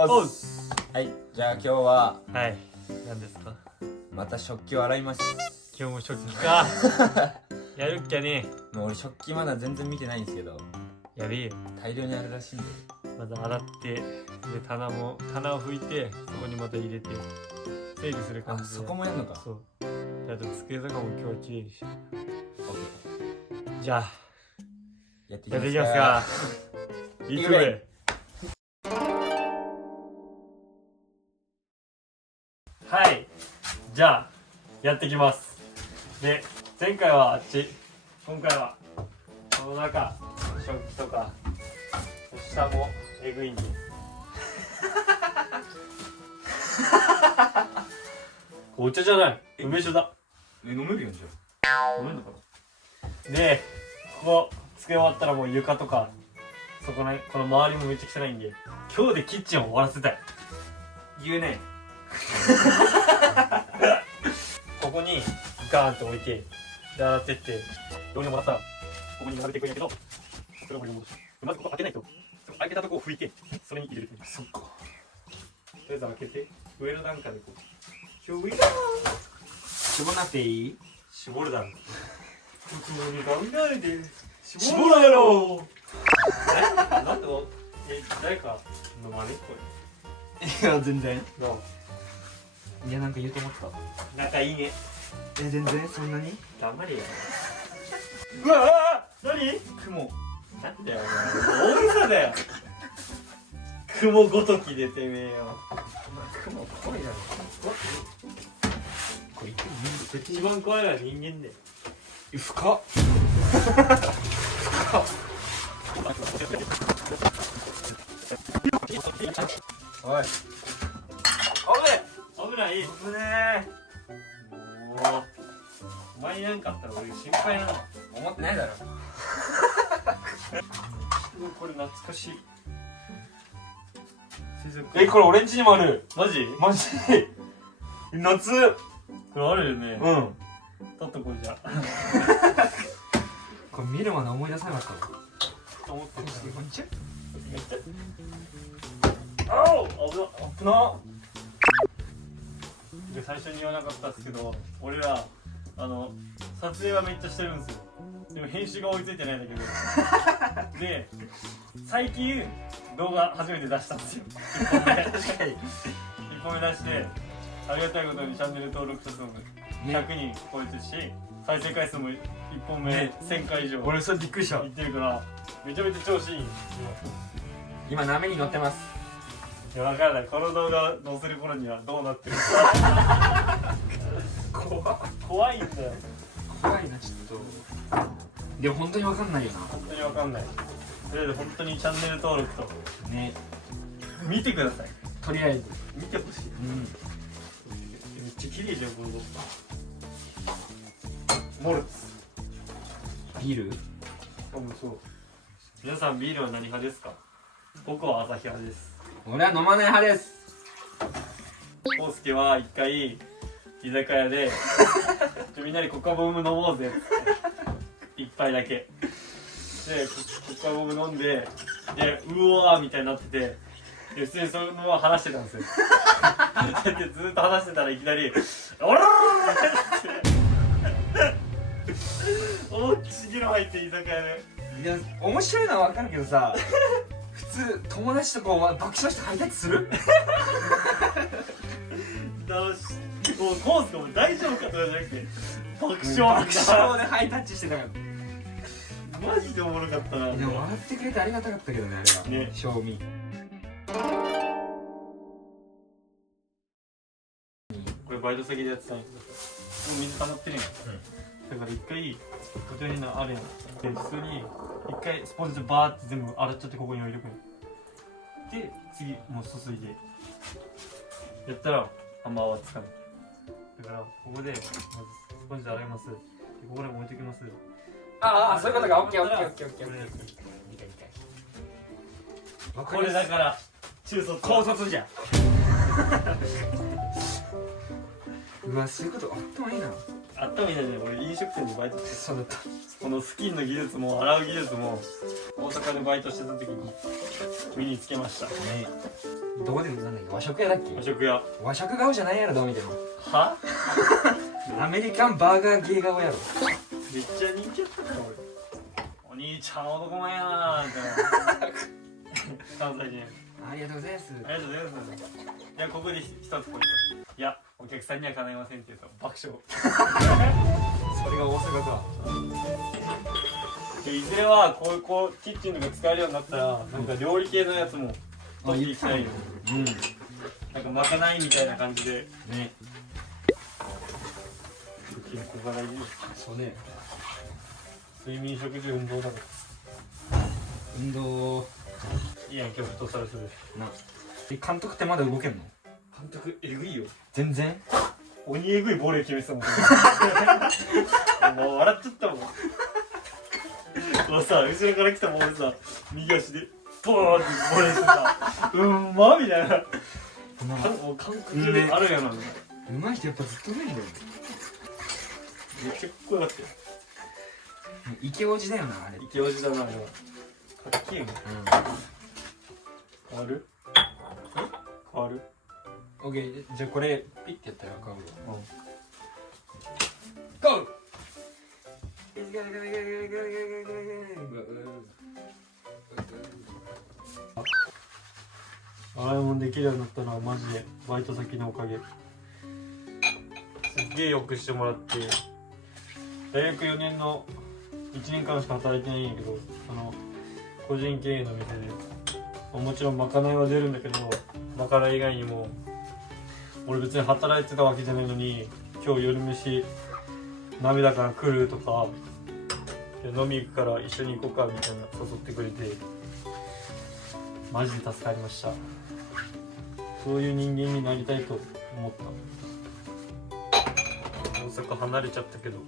おっす。はい、じゃあ今日ははい、何ですか。また食器を洗います。今日も食器かやるっきゃね。もう俺食器まだ全然見てないんですけど、やべえよ。大量にあるらしいんで。まだ洗って、で棚を拭いて、そこにまた入れて整理する感じで。そこもやんのか。そう。であと机とかも今日は綺麗にしよオッう。じゃあケー。やってやっていきますか。いくべ。はい、じゃあやってきます。で、前回はあっち、今回はこの中、食器とか下もえぐいんです。お茶じゃない、梅酒だ。飲めるよじ飲めるのかな。で、ここ机終わったらもう床とかそこね、この周りもめっちゃ汚いんで、今日でキッチンを終わらせたい。言うね。ここにガーンって置いて、で洗ってって、どうにもらったらここに並べていくんやけど、これを戻す。まずここ開けないと、開けたとこを拭いてそれに入れる。そっか。とりあえず開けて、上の段階でこうひょうい絞んなくていい？絞るだろ。僕のに考えて絞るやろ。なんで誰かの真似こいや全然。れ。どう？いやなんか言うと思った。仲いいね。全然そんなに？頑張れよ。うわぁ、何？雲。なんだよお前、大げさだよ。雲ごときでてめえよ。雲怖いだろ。これ一番怖いのは人間で。深っ。おい。危ない。危ねもうお前いなかったら俺心配なの。え。思ってないだろ。これ懐かしい。これオレンジにもある。マジ？マジ。夏。これあるよね。うん。取っとこうじゃ。これ見るまで思い出せなかったわ。思ってた。こんにちは。あお、危な。危な。で最初に言わなかったんですけど、俺ら撮影はめっちゃしてるんですよ。でも編集が追いついてないんだけど。で最近動画初めて出したんですよ。1本目出してありがたいことにチャンネル登録者数も100人超えてるし、再生回数も1本目1000回以上俺それびっくりした。いってるからめちゃめちゃ調子いい。今波に乗ってます。いや分からない、この動画載せる頃にはどうなってるか。怖いんだよ。怖いなちょっと。でも本当に分かんないよな。本当に分かんない。とりあえず本当にチャンネル登録とね。見てください。とりあえず。見てほしい。めっちゃ綺麗じゃんこの動画。モルツ。ビール？多分そう。皆さんビールは何派ですか？僕は朝日派です。俺は飲まない派です。康介は一回居酒屋でみんなでコカボム飲もうぜって一杯だけでコカボム飲んで、でうわーみたいになってて、で普通にそのまま話してたんですよ。でずーっと話してたらいきなり「おらー!」って大きすぎる入って居酒屋で。いや面白いのは分かるけどさ、普通友達とこう爆笑してハイタッチする？楽しい。もうコースがもう大丈夫かとかじゃなくて爆笑爆笑でハイタッチしてたから。マジでおもろかったな。でも笑ってくれてありがたかったけどね、あれはね。賞味。これバイト先でやってたんやけどさ、もう水溜まってるやん、だから一回こちらにあるやんで、普通に一回スポンジでバーって全部洗っちゃってここに置いとくんや。で次もう注いでやったらあんま泡つかない。だからここでまずスポンジで洗います。でここでも置いときます。ああ、そういうことか。オッケーオッケーオッケーオッケー。これだから中卒高卒じゃん。うわ、そういうことあってもいいな。あったみたいに俺飲食店でバイトしてそうだった。このスキンの技術も洗う技術も大阪でバイトしてた時に身につけました。ねどこでなんだっけ、和食屋だっけ。和食屋和食顔じゃないやろ、どう見ても。はアメリカンバーガー芸顔やろ。めっちゃ人気やったから俺。お兄ちゃん男前やなーって関西人。ありがとうございます。ありがとうございます。いやここで一つポイント。いやお客さんには叶いませんって言うと爆笑。それが大阪か。いずれはこうキッチンとか使えるようになったらなんか料理系のやつも取っていきたいよ。うんなんかまかないみたいな感じでね。健康が大事。そうね。睡眠食事運動だか運動らいいやん今日フットサルする。な。監督ってまだ動けんの？監督えぐいよ。全然。鬼えぐいボレー決めてたもん。もう笑っちゃったもん。こうさ後ろから来たボールさ右足でボーンってボレーしてさうんまみたいな。もう感覚であるやな。うまい人やっぱずっとうまいんだよ。めっちゃかっこよかったよ。イケオジだよなあれ。イケオジだなあれは。かっけえよね。変わる？変わる？オッケー、じゃあこれピッてやったら変わるわ。ゴー。洗い物できるようになったのはマジでバイト先のおかげ。すっげえよくしてもらって、大学4年の1年間しか働いてないんやけど、その個人経営の店でもちろんまかないは出るんだけど、まかない以外にも俺別に働いてたわけじゃないのに今日夜飯涙から来るとか飲み行くから一緒に行こうかみたいな誘ってくれてマジで助かりました。そういう人間になりたいと思った。大阪離れちゃったけど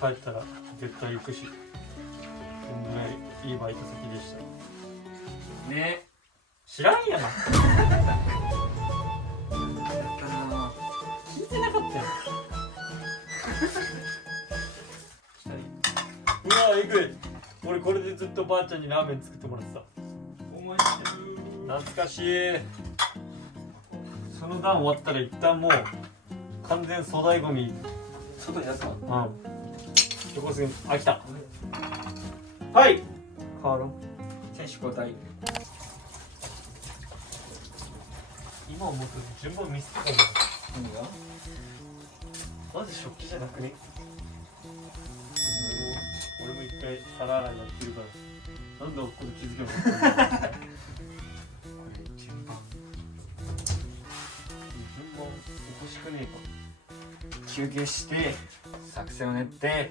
帰ったら絶対行くし、そんぐらいいいバイト先でしたね。知らんやな。やったな。聞いてなかったよ。うわえぐい。俺これでずっとばあちゃんにラーメン作ってもらってた。思い懐かしい。その段終わったら一旦もう完全粗大ゴミ。外に出すか。横すぎ飽きた。はい変わろう。選手交代。今思うと順番ミスったかも。何が？まず食器じゃなくね。俺も一回皿洗いやってるからなんでこれ気づけなかったの。これ順番おかしくねえか。休憩して作戦を練って、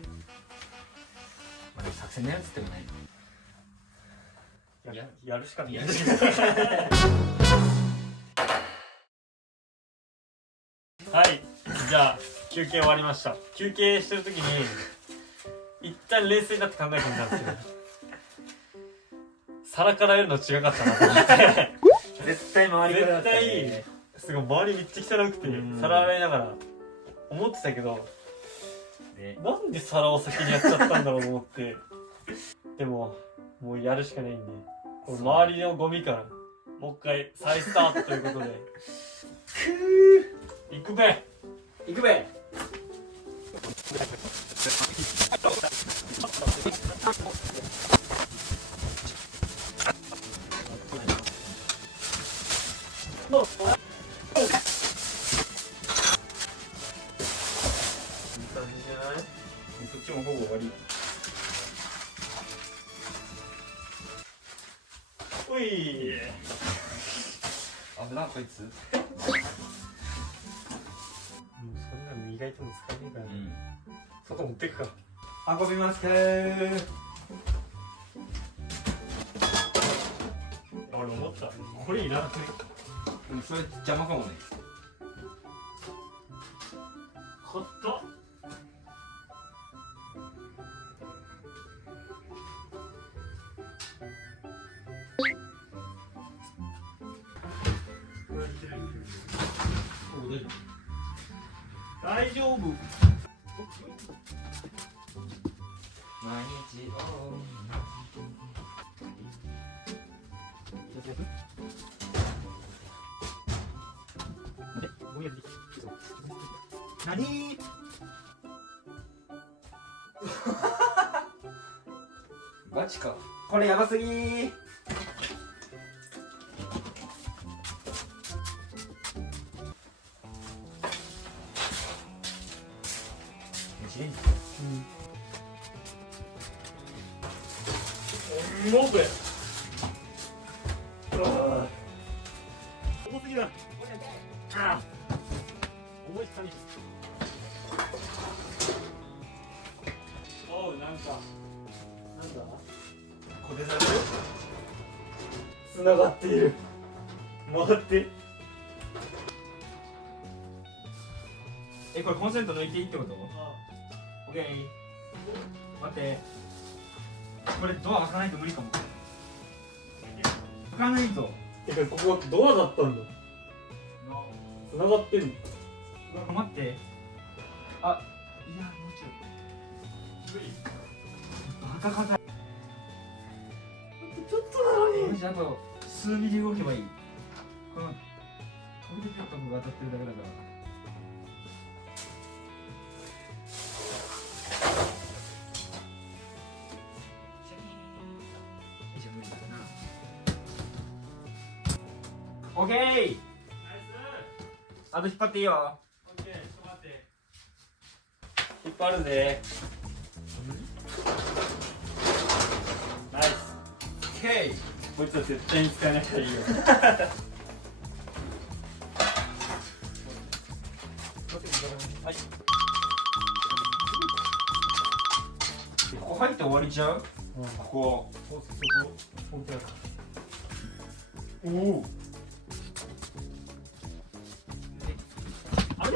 まあでも作戦練るっつってもない。やるしかない。はい、じゃあ休憩終わりました。休憩してる時に一旦冷静になって考えてみたんですけど皿からやるの違かったなと思って絶対周りからだったね。絶対すごい周りめっちゃ汚くて皿洗いながら思ってたけど、ね、なんで皿を先にやっちゃったんだろうと思ってでももうやるしかないんで、これ周りのゴミからもう一回再スタートということで行くべ行くべ。そっちもほぼ終わり。おい危なこいつ。もうそんなの意外とも使えねえからね、外持ってくか。運びますかー。俺思った、これいらなくね。それ邪魔かもね。買った大丈夫。毎日を何？ガチか。これやばすぎー。もうこれ。重すぎだ。ああ。重い下に。おう、なんか。なんだ。小手ざる。つながっている。回って。これコンセント抜いていいってこと？オッケー。待って。これドア開かないと無理かも。開かないと。ここはドアだったんだ。つながってる。待って。あ、いや、もうちょい。無理。バカ硬い。ちょっとなのに。マジあと数ミリ動けばいい。この飛び出てるとこが当たってるだけだから。オッケー。ナイス。あと引っ張っていいよ。オッケー、ちょっと待って。引っ張るぜ。ナイス。オッケー。こいつは絶対に使えないからいいよ。はい。ここ入って終わりちゃう？ここ。そこ本当だ。おお。あれ？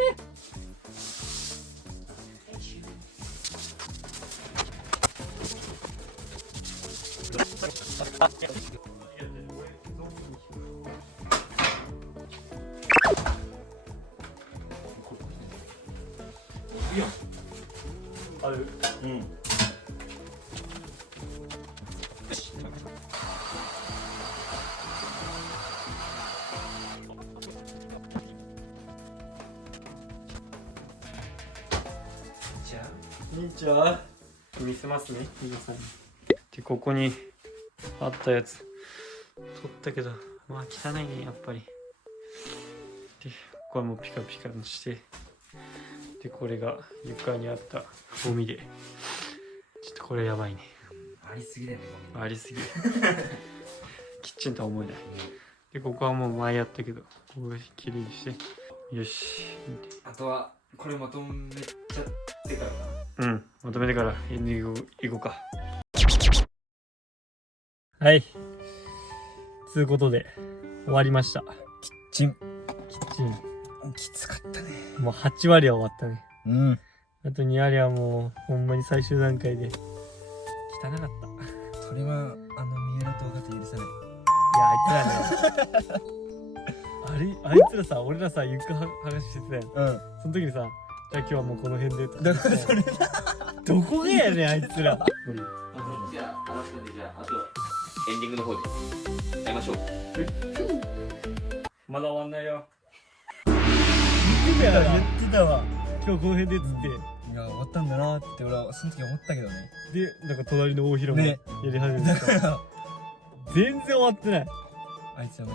いいよ。ある。うん。兄ちゃん見せますね。皆さんに。で、ここにあったやつ取ったけど、まあ汚いね、やっぱり。で、ここはもうピカピカにして、で、これが床にあったゴミで、ちょっとこれやばいね。ありすぎだよね。ありすぎる。キッチンとは思えない。で、ここはもう前やったけど、ここをきれいにして、よし。あとはこれまとめちゃってからかな。うん、まとめてからエンディングいこうか。はい。つうことで、終わりました。キッキッチン。きつかったね。もう8割は終わったね。うん。あと2割はもう、ほんまに最終段階で、汚かった。それは、三浦動画と許さない。いや、あいつらね。あいつらさ、俺らさ、床はがししてたやん。うん。その時にさ、じゃあ今日はもうこの辺でとかだからそれどこがやねん、あいつら。じゃあ、改めてじゃあ、あとエンディングの方で会いましょう。まだ終わんないよ。言ってたわ。今日この辺でっつって。いや、終わったんだなって俺はその時思ったけどね。で、なんか隣の大広間やねり始めた。だから、全然終わってない。あいつはマ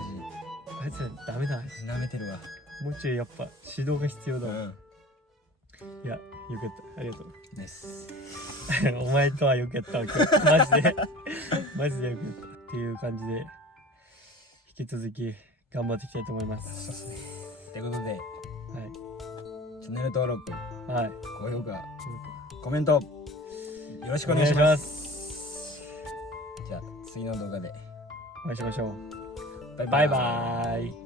あいつらダメだ。ジ、舐めてるわ。もうちょいやっぱ指導が必要だわ。ん。いや、よかった。ありがとう。ナイス。お前とはよくやったわ、今日。マジで。マジでよくやった。っていう感じで、引き続き頑張っていきたいと思いまそうす。っすね。ということで、はい。チャンネル登録、はい。高評価、コメント、よろしくお願いします。じゃあ、次の動画で。お会いしましょう。バイバイバーイ。